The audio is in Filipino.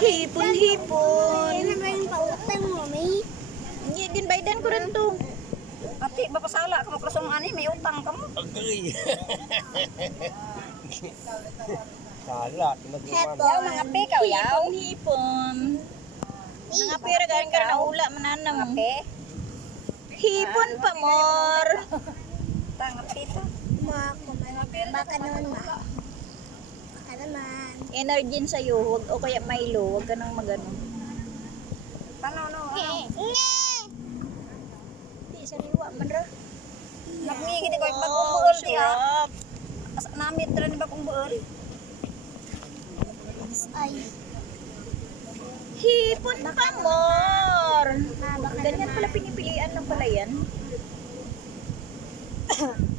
Hipon, hipon. Ano naman yung pautang mo, may? Hindi, ginbaydan ko rin to. Ati, bapasala ka maprasong ani, may utang ka mo. Agay. Sala, tinagluman. Yaw, mga pekaw, yaw. Hipon, hipon. Mga pera galing ka na ula mananam. Mga pe. Hipon pa mor. Tanga pito. Mga kuman. Baka naman ma. Energy sa iyo, wag o kaya Milo, wag ka nang magano. Ano, no, ano. Di sa liwa man ra. Nagmigit ko, bagong Oh, buol siya. sarap. As namit rin bagong buol. Ay. Hipon pa mor. Ma, baka Ganyan pala pinipilian lang pala yan.